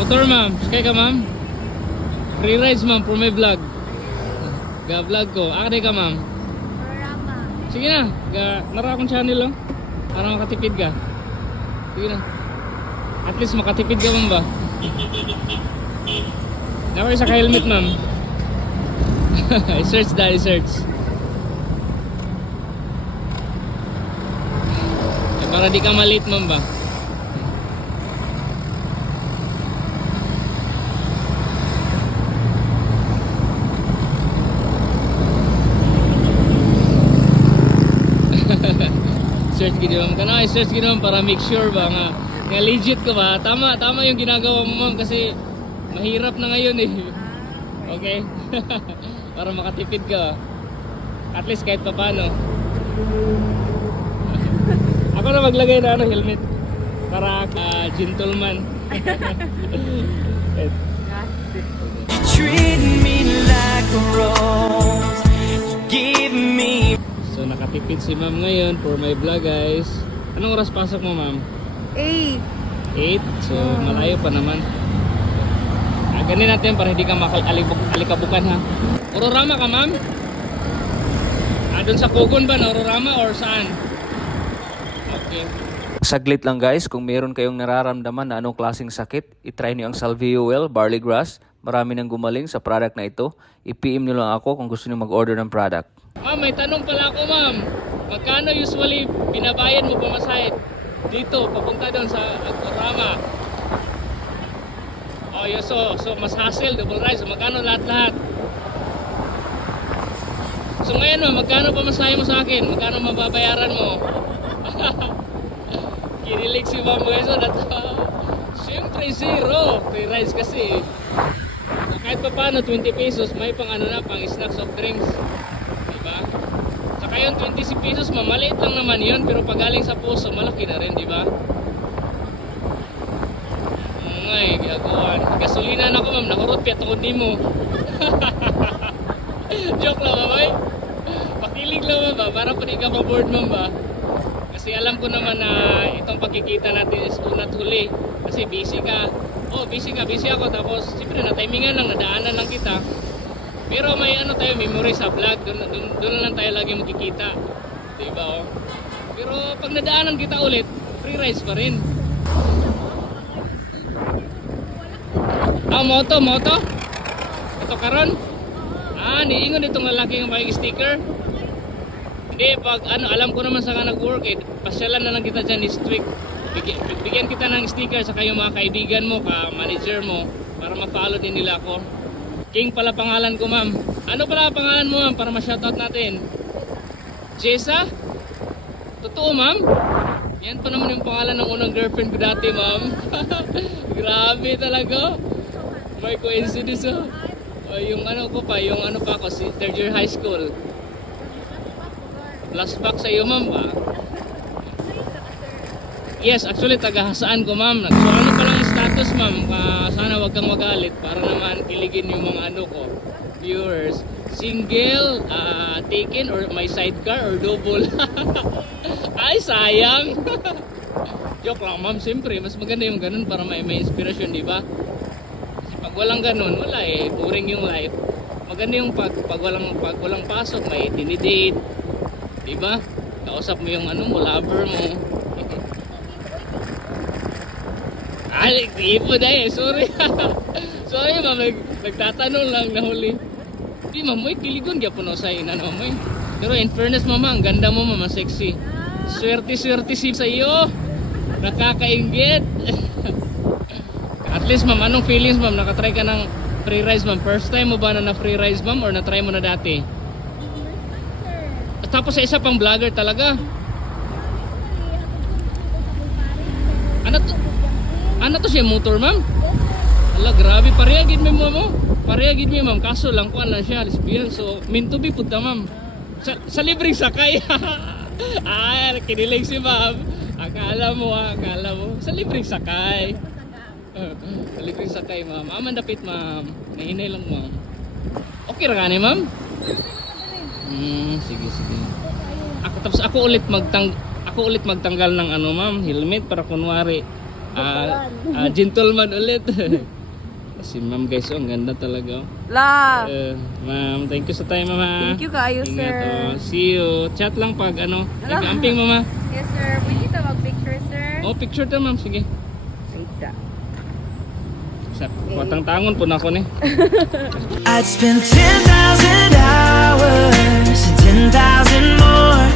Motor ma'am, sakay ka ma'am. Free rides ma'am for my vlog. Ga-vlog ko. Akde ka ma'am. Programa. Sige na, nara akong channel lang. Para makatipid ka. Sige na. At least makatipid ka ma'am ba? Nakay sa helmet ma'am. I-search da, i-search. Para di ka malate ma'am ba? Search gini ma'am. Kana i-search gini ma'am para make sure ba nga legit ka ba? Tama yung ginagawa mo ma'am kasi mahirap na ngayon eh. Okay? Para makatipid ka. At least kahit pa paano. Ako na maglagay na helmet para gentleman. Treat me like a rose. Give me. So nakatipid si ma'am ngayon for my vlog guys. Anong oras pasok mo ma'am? 8. 8? So malayo pa naman. Ganin natin para hindi ka alikabukan ha. Ororama ka ma'am? Doon sa Kogon ba na Ororama or saan? Okay. Saglit lang guys, kung meron kayong nararamdaman na anong klaseng sakit, itry nyo ang Salvio Well Barley Grass. Marami nang gumaling sa product na ito. I-PM nyo lang ako kung gusto nyo mag-order ng product. Ma'am, may tanong pala ako ma'am. Magkano usually binabayad mo pamasahe dito papunta doon sa Ororama? Oh, yun, so mas hassle, double ride. So magkano lahat-lahat? So ngayon ma'am, magkano pamasahe mo sa akin? Magkano mababayaran mo? Kinilig si ma'am guys. Siyempre zero. Free rides kasi. So, kahit pa paano 20 pesos, may pang ano na, pang snacks of drinks. Diba? Saka yun 20 pesos, maliit lang naman yun. Pero pag galing sa puso, malaki na rin, diba? Ngay, gagawan. Gasolina na ako ma'am, nakurot piat ako di mo. Joke lang ba, pakilig lang ba? Para pa di ka ma-board ma'am ba? Kasi alam ko naman na itong pagkikita natin is una't huli. Kasi busy ka. Oh, busy ako. Tapos, siyempre na-timingan lang, nadaanan lang kita. Pero may ano tayo, memory sa vlog. Doon lang tayo lagi makikita. Diba oh? Pero pag nadaanan kita ulit, free rides pa rin. Ah, moto? Ito karon? Ah, niingon itong lalaki yung may sticker. Hindi, pag ano, alam ko naman sa ka nag-work eh, pasyalan na lang kita dyan this week. Bigyan kita ng sticker sa kayong mga kaibigan mo, ka-manager mo, para ma-follow din nila ako. King pala pangalan ko ma'am. Ano pala pangalan mo ma'am, para ma-shoutout natin? Jessa? Totoo ma'am? Yan pa naman yung pangalan ng unang girlfriend ko dati ma'am. Grabe talaga. May coincidence oh. Yung ano ko pa, yung ano pa ako, third year high school. Flashback sa iyo ma'am ba? Yes, actually taga-hasaan ko ma'am. So ano pa lang yung status ma'am? Sana wag kang magalit para naman kiligin yung mga ano ko, viewers. Single, taken or may sidecar or double? Ay sayang. Joke lang ma'am, siyempre mas maganda yung ganun para may inspirasyon, di ba? Kasi pag walang ganun, wala eh, boring yung life. Maganda yung pag walang pasok, may dinidate, di ba? Kausap mo yung ano mo, lover mo. Ay, di po dahil, sorry. Sorry ma'am, nagtatanong lang na huli. Di ma'am, may kiligon gyapon ako sa inano mo eh. Pero in fairness mama, ang ganda mo mama, sexy. Swerte sa iyo. Nakakainggit. At least ma'am, anong feelings ma'am? Nakatry ka ng free rides ma'am? First time mo ba na free rides ma'am or na-try mo na dati? Tapos sa isa pang vlogger talaga. Ano to siya motor ma'am? Ala grabe, pareha gid mo mo. Pareha gid mi ma'am, kaso lang kuan lang siya, lesbian. So meant to be punta ma'am. Sa libreng sakay. Ay, kinilig si ma'am. Akala mo sa libreng sakay. Sa libreng sakay ma'am. Aman dapit ma'am. Nahinay lang ma'am. Okay ra gani ma'am? Sige. Ako ulit magtanggal ng ano ma'am, helmet para kunwari Gentleman ulit. Si ma'am guys, oh, ang ganda talaga. Oh. La. Ma'am, thank you sa time, mama. Thank you kayo, Ingat, sir. oh. See you. Chat lang pag ano. Ala. Nag-amping, mama. Yes, sir. We need to mag-picture, sir. Oh, picture to, ma'am. Sige. Pizza. Sa patang tangon po na ako ni. I'd spend 10,000 hours, 10,000 more